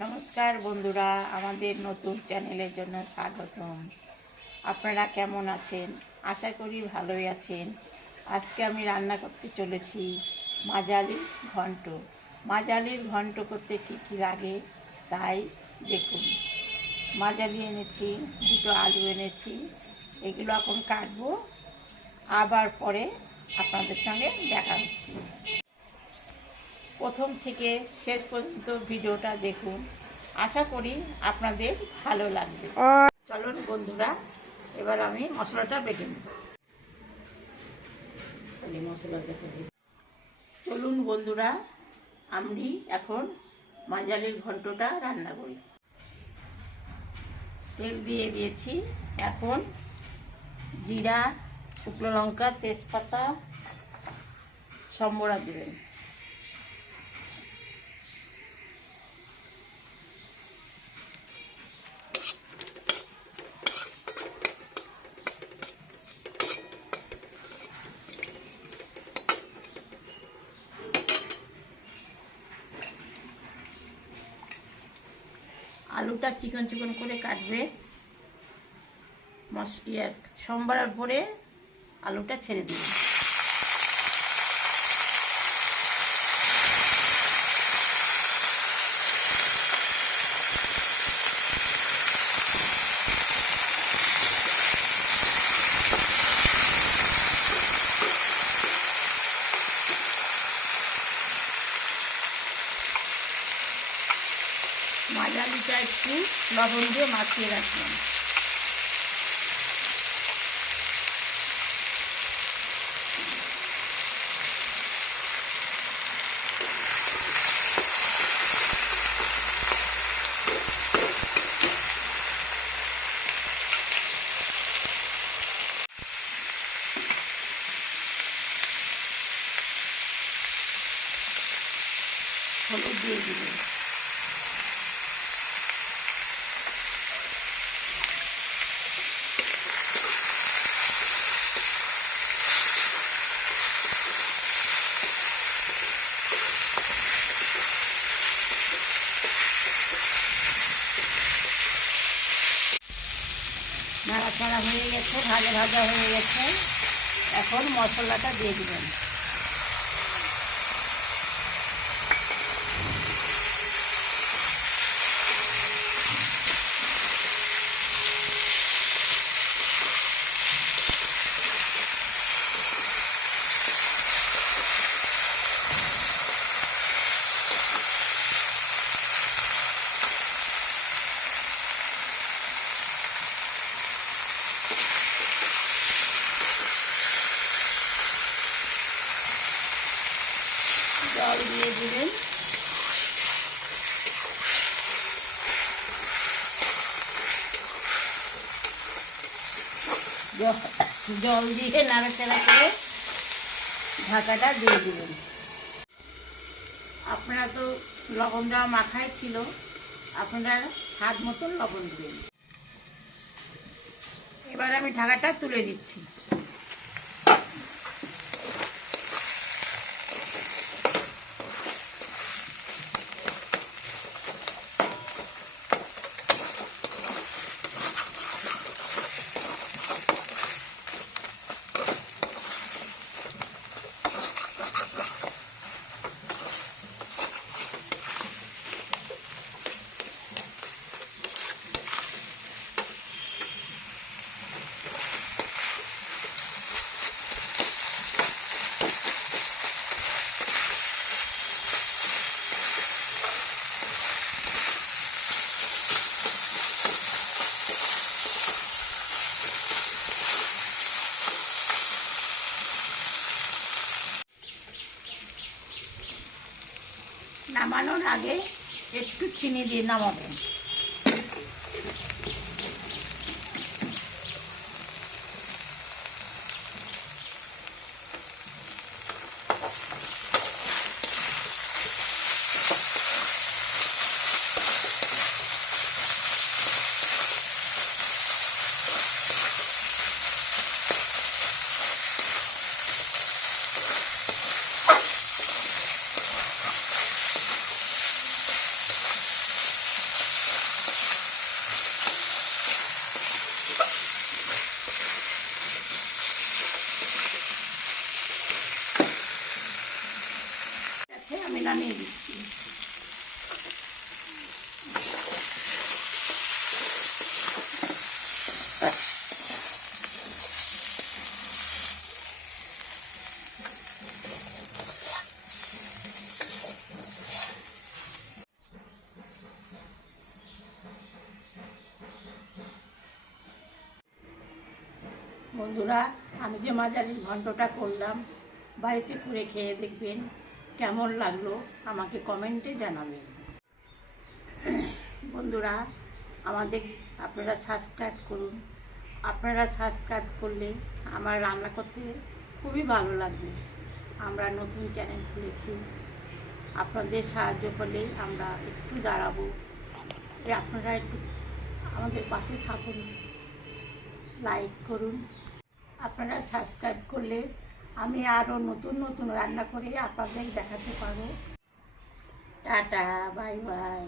নমস্কার বন্ধুরা, আমাদের নতুন চ্যানেলের জন্য স্বাগতম। আপনারা কেমন আছেন? আশা করি ভালোই আছেন। আজকে আমি রান্না করতে চলেছি মাজালির ঘন্ট। মাজালির ঘন্ট করতে কী কী লাগে তাই দেখুন। মাজালি এনেছি, দুটো আলু এনেছি, এগুলো এখন কাটবো, আবার পরে আপনাদের সঙ্গে দেখা হচ্ছে। প্রথম থেকে শেষ পর্যন্ত ভিডিওটা দেখুন, আশা করি আপনাদের ভালো লাগবে। চলুন বন্ধুরা, এবার আমি মশলাটা বেটে নেব। চলুন বন্ধুরা, আমি এখন মাজালির ঘন্টটা রান্না করি। তেল দিয়ে দিয়েছি, এখন জিরা, শুকনো লঙ্কা, তেজপাতা, সম্বরা দেবেন। আলুটা চিকন চিকন করে কাটবে, সম্বরার পরে আলুটা ছেড়ে দিবে। মাজালিটা একটু লবণ দিয়ে মাখিয়ে রাখবেন। হলুদ দিয়ে দিবেন। নাড়াচাড়া হয়ে গেছে, ভাজা ভাজা হয়ে গেছে, এখন মশলাটা দিয়ে দিবেন। জল দিয়ে দিবেন। জল দিয়ে নাড়াচাড়া করে ঢাকাটা দিয়ে দিবেন। আপনারা তো লবণ দেওয়া মাখাই ছিল, আপনারা স্বাদ মতন লবণ দিবেন। এবার আমি ঢাকাটা তুলে দিচ্ছি। নামানোর আগে একটু চিনি দিয়ে নামাবেন। বন্ধুরা, আমি যে মাঝারি ঘন্টটা করলাম বাড়িতে করে খেয়ে দেখবেন কেমন লাগলো, আমাকে কমেন্টে জানাবেন। বন্ধুরা, আপনারা সাবস্ক্রাইব করুন। আপনারা সাবস্ক্রাইব করলে আমার রান্না করতে খুবই ভালো লাগবে। আমরা নতুন চ্যানেল খুলেছি, আপনাদের সাহায্য করলে আমরা একটু দাঁড়াবো। আপনারা একটু আমাদের পাশে থাকুন, লাইক করুন। আপনারা সাবস্ক্রাইব করলে আমি আরও নতুন নতুন রান্না করে আপনাদের দেখাতে পারবো। Tata, bye bye.